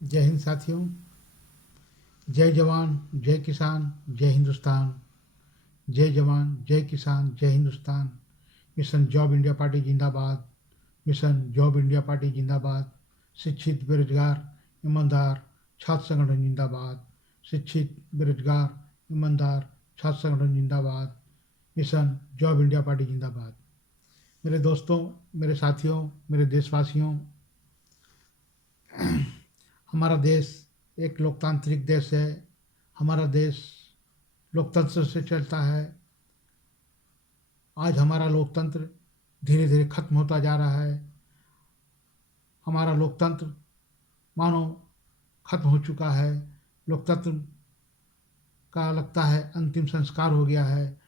जय हिंद साथियों। जय जवान जय किसान जय हिंदुस्तान। जय जवान जय किसान जय Hindustan. Mission job India party जिंदाबाद। मिशन जॉब इंडिया पार्टी जिंदाबाद। शिक्षित बेरोजगार ईमानदार छात्र संगठन जिंदाबाद। शिक्षित बेरोजगार ईमानदार छात्र संगठन जिंदाबाद। मिशन जॉब इंडिया पार्टी जिंदाबाद। मेरे दोस्तों, मेरे साथियों, मेरे देशवासियों, हमारा देश एक लोकतांत्रिक देश है। हमारा देश लोकतंत्र से चलता है। आज हमारा लोकतंत्र धीरे धीरे खत्म होता जा रहा है। हमारा लोकतंत्र मानो खत्म हो चुका है। लोकतंत्र का लगता है अंतिम संस्कार हो गया है।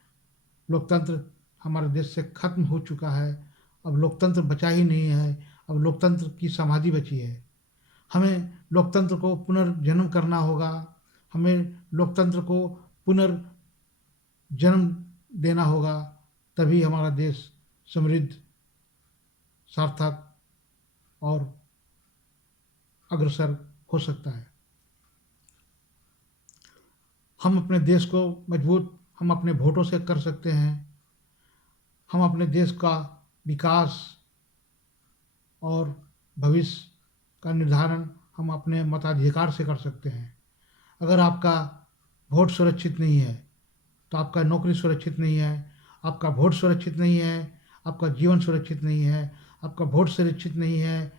लोकतंत्र हमारे देश से खत्म हो चुका है। अब लोकतंत्र बचा ही नहीं है। अब लोकतंत्र की समाधि बची है। हमें लोकतंत्र को पुनर्जन्म करना होगा। हमें लोकतंत्र को पुनर्जन्म देना होगा। तभी हमारा देश समृद्ध, सार्थक और अग्रसर हो सकता है। हम अपने देश को मजबूत हम अपने वोटों से कर सकते हैं। हम अपने देश का विकास और भविष्य का निर्धारण हम अपने मताधिकार से कर सकते हैं। अगर आपका वोट सुरक्षित नहीं है तो आपका नौकरी सुरक्षित नहीं है। आपका वोट सुरक्षित नहीं है, आपका जीवन सुरक्षित नहीं है। आपका वोट सुरक्षित नहीं है,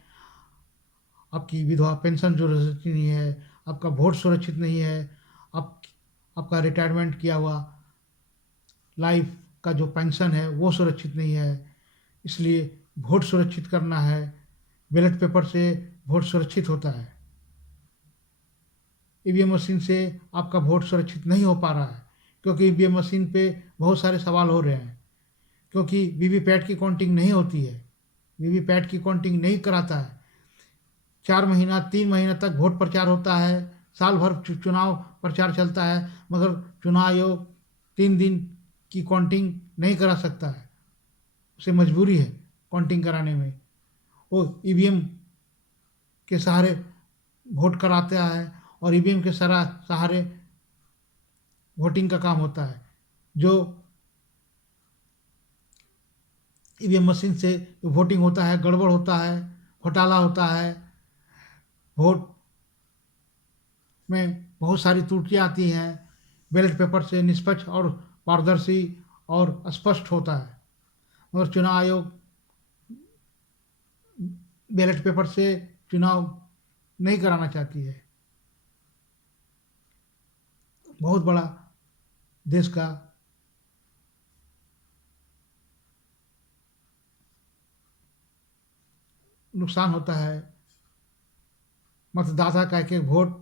आपकी विधवा पेंशन सुरक्षित नहीं है। आपका वोट सुरक्षित नहीं है, आपका रिटायरमेंट किया हुआ लाइफ का जो पेंशन है वो सुरक्षित नहीं है। इसलिए वोट सुरक्षित करना है। बैलेट पेपर से वोट सुरक्षित होता है। ईवीएम मशीन से आपका वोट सुरक्षित नहीं हो पा रहा है, क्योंकि ईवीएम मशीन पे बहुत सारे सवाल हो रहे हैं। क्योंकि वीवीपैट की काउंटिंग नहीं होती है। वीवीपैट की काउंटिंग नहीं कराता है। 4 महीना 3 महीना तक वोट प्रचार होता है। साल भर चुनाव प्रचार चलता है, मगर चुनाव आयोग 3 दिन की काउंटिंग नहीं करा सकता है। उसे मजबूरी है काउंटिंग कराने में। वो ईवीएम के सहारे वोट कराता है और ईवीएम के सहारे वोटिंग का काम होता है। जो ईवीएम मशीन से वोटिंग होता है, गड़बड़ होता है, घोटाला होता है। वोट में बहुत सारी त्रुटियां आती हैं। बैलेट पेपर से निष्पक्ष और पारदर्शी और स्पष्ट होता है, मगर चुनाव आयोग बैलेट पेपर से चुनाव नहीं कराना चाहती है। बहुत बड़ा देश का नुकसान होता है। मतदाता का एक एक वोट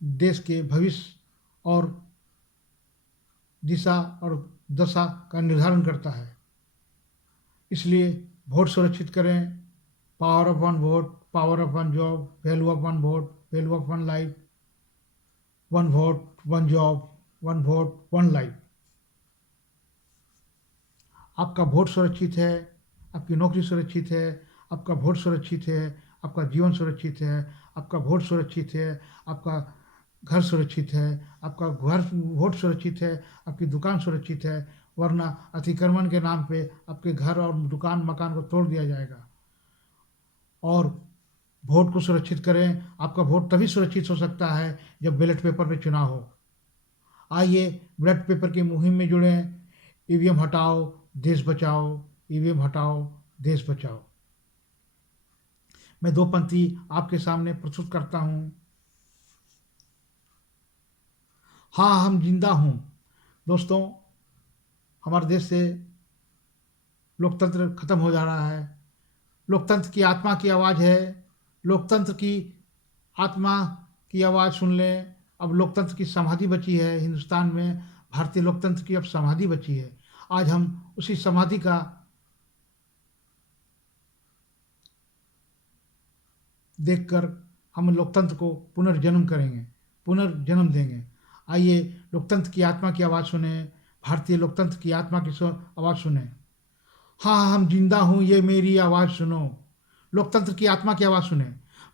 देश के भविष्य और दिशा और दशा का निर्धारण करता है। इसलिए वोट सुरक्षित करें। Power of one vote, power of one job, value of one vote, value of one life, one vote one job, one vote one life. आपका वोट सुरक्षित है, आपकी नौकरी सुरक्षित है, आपका वोट सुरक्षित है, आपका जीवन सुरक्षित है, आपका वोट सुरक्षित है, आपका घर सुरक्षित है, आपका घर वोट सुरक्षित है, आपकी दुकान सुरक्षित है। वरना अतिक्रमण के नाम पे आपके घर और दुकान मकान को तोड़ दिया जाएगा। और वोट को सुरक्षित करें। आपका वोट तभी सुरक्षित हो सकता है जब बैलेट पेपर पे चुनाव हो। आइए बैलेट पेपर की मुहिम में जुड़ें। ईवीएम हटाओ, देश बचाओ। ईवीएम हटाओ, देश बचाओ। मैं 2 पंक्ति आपके सामने प्रस्तुत करता हूँ। हाँ, हम जिंदा हूँ। दोस्तों, हमारे देश से लोकतंत्र खत्म हो जा रहा है। लोकतंत्र की आत्मा की आवाज़ है। लोकतंत्र की आत्मा की आवाज़ सुन लें। अब लोकतंत्र की समाधि बची है हिंदुस्तान में। भारतीय लोकतंत्र की अब समाधि बची है। आज हम उसी समाधि का देखकर हम लोकतंत्र को पुनर्जन्म करेंगे, पुनर्जन्म देंगे। आइए लोकतंत्र की आत्मा की आवाज़ सुने। भारतीय लोकतंत्र की आत्मा की आवाज़ सुने। हाँ, हम जिंदा हूँ, ये मेरी आवाज़ सुनो। लोकतंत्र की आत्मा की आवाज़ सुने।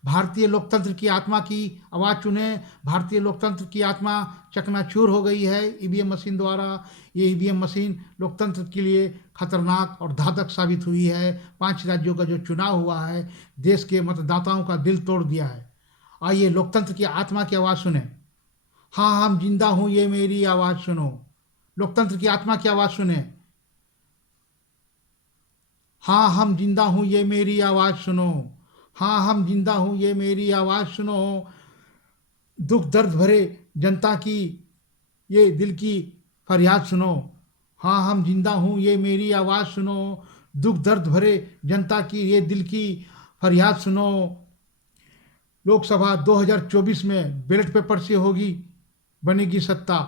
भारतीय लोकतंत्र की आत्मा की आवाज़ चुनें। भारतीय लोकतंत्र की आत्मा चकनाचूर हो गई है ईवीएम मशीन द्वारा। ये ईवीएम मशीन लोकतंत्र के लिए खतरनाक और घातक साबित हुई है। 5 राज्यों का जो चुनाव हुआ है देश के मतदाताओं का दिल तोड़ दिया है। आइए लोकतंत्र की आत्मा की आवाज़ सुने। हाँ हम जिंदा हूँ ये मेरी आवाज़ सुनो। लोकतंत्र की आत्मा की आवाज़ सुने। हाँ हम जिंदा हूँ ये मेरी आवाज़ सुनो। हाँ हम जिंदा हूँ ये मेरी आवाज़ सुनो। दुख दर्द भरे जनता की ये दिल की फरियाद सुनो। हाँ हम जिंदा हूँ ये मेरी आवाज़ सुनो। दुख दर्द भरे जनता की ये दिल की फरियाद सुनो। लोकसभा 2024 में बैलेट पेपर से होगी बनेगी सत्ता।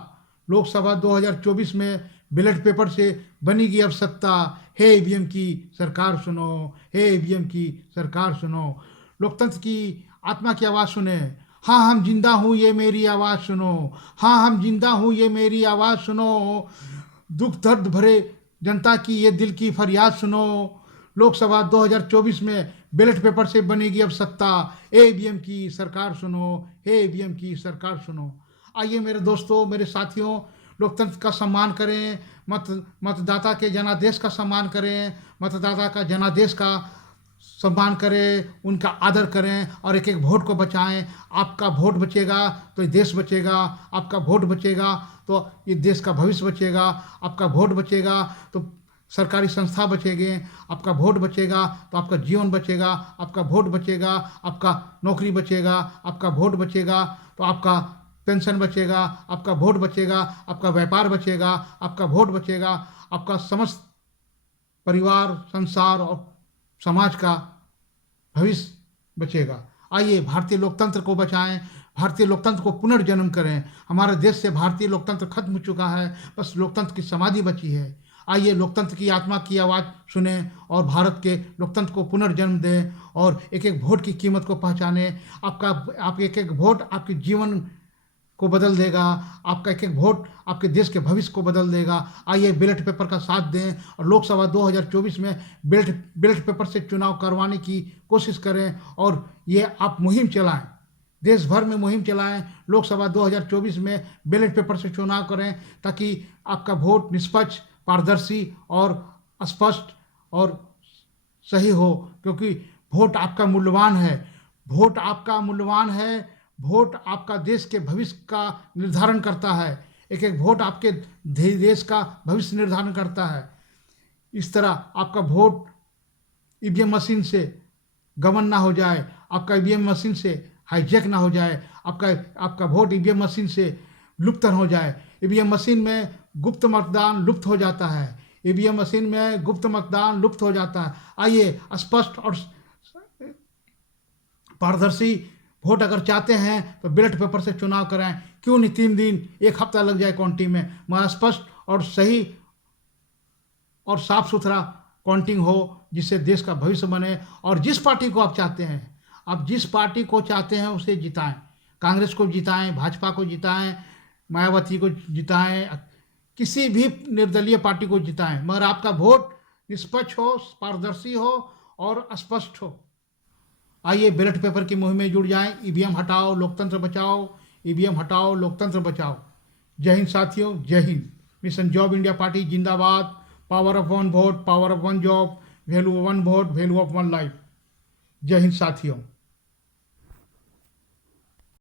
लोकसभा 2024 में बैलेट पेपर से बनेगी अब सत्ता। हे ईवीएम की सरकार सुनो। हे ईवीएम की सरकार सुनो। लोकतंत्र की आत्मा की आवाज़ सुने। हाँ हम जिंदा हूँ ये मेरी आवाज़ सुनो। हाँ हम जिंदा हूँ ये मेरी आवाज़ सुनो। दुख दर्द भरे जनता की ये दिल की फरियाद सुनो। लोकसभा 2024 में बैलेट पेपर से बनेगी अब सत्ता। ईवीएम की सरकार सुनो। हे ईवीएम की सरकार सुनो। आइए मेरे दोस्तों, मेरे साथियों, लोकतंत्र का सम्मान करें। मतदाता के जनादेश का सम्मान करें। मतदाता का जनादेश का सम्मान करें, उनका आदर करें और एक एक वोट को बचाएं। आपका वोट बचेगा तो ये देश बचेगा। आपका वोट बचेगा तो ये देश का भविष्य बचेगा। आपका वोट बचेगा तो सरकारी संस्था बचेंगे। आपका वोट बचेगा तो आपका जीवन बचेगा। आपका वोट बचेगा आपका नौकरी बचेगा। आपका वोट बचेगा तो आपका पेंशन बचेगा। आपका वोट बचेगा आपका व्यापार बचेगा। आपका वोट बचेगा आपका समस्त परिवार, संसार और समाज का भविष्य बचेगा। आइए भारतीय लोकतंत्र को बचाएं। भारतीय लोकतंत्र को पुनर्जन्म करें। हमारे देश से भारतीय लोकतंत्र खत्म हो चुका है, बस लोकतंत्र की समाधि बची है। आइए लोकतंत्र की आत्मा की आवाज़ सुने और भारत के लोकतंत्र को पुनर्जन्म दें और एक एक वोट की कीमत को पहचाने। आपका एक एक वोट आपके जीवन को बदल देगा। आपका एक एक वोट आपके देश के भविष्य को बदल देगा। आइए बैलेट पेपर का साथ दें और लोकसभा 2024 में बैलेट पेपर से चुनाव करवाने की कोशिश करें और ये आप मुहिम चलाएं। देश भर में मुहिम चलाएं। लोकसभा 2024 में बैलेट पेपर से चुनाव करें ताकि आपका वोट निष्पक्ष, पारदर्शी और स्पष्ट और सही हो, क्योंकि वोट आपका मूल्यवान है। वोट आपका मूल्यवान है। वोट आपका देश के भविष्य का निर्धारण करता है। एक एक वोट आपके देश का भविष्य निर्धारण करता है। इस तरह आपका वोट ईवीएम मशीन से गबन ना हो जाए। आपका ईवीएम मशीन से हाईजैक ना हो जाए। आपका वोट ईवीएम मशीन से लुप्त न हो जाए। ईवीएम मशीन में गुप्त मतदान लुप्त हो जाता है। ईवीएम मशीन में गुप्त मतदान लुप्त हो जाता है। आइए स्पष्ट और पारदर्शी वोट अगर चाहते हैं तो बैलेट पेपर से चुनाव कराएं। क्यों नहीं 3 दिन 1 हफ्ता लग जाए काउंटिंग में, मगर स्पष्ट और सही और साफ सुथरा काउंटिंग हो जिससे देश का भविष्य बने। और जिस पार्टी को आप चाहते हैं, आप जिस पार्टी को चाहते हैं उसे जिताएं। कांग्रेस को जिताएं, भाजपा को जिताएं, मायावती को जिताएं, किसी भी निर्दलीय पार्टी को जिताएं, मगर आपका वोट निष्पक्ष हो, पारदर्शी हो और स्पष्ट हो। आइए बैलेट पेपर की मुहिम में जुड़ जाएं। ईवीएम हटाओ लोकतंत्र बचाओ। ईवीएम हटाओ लोकतंत्र बचाओ। जय हिंद साथियों, जय Hind. Mission job India party जिंदाबाद। Power of one vote, power of one job, value of one vote, value of one life. जय हिंद साथियों।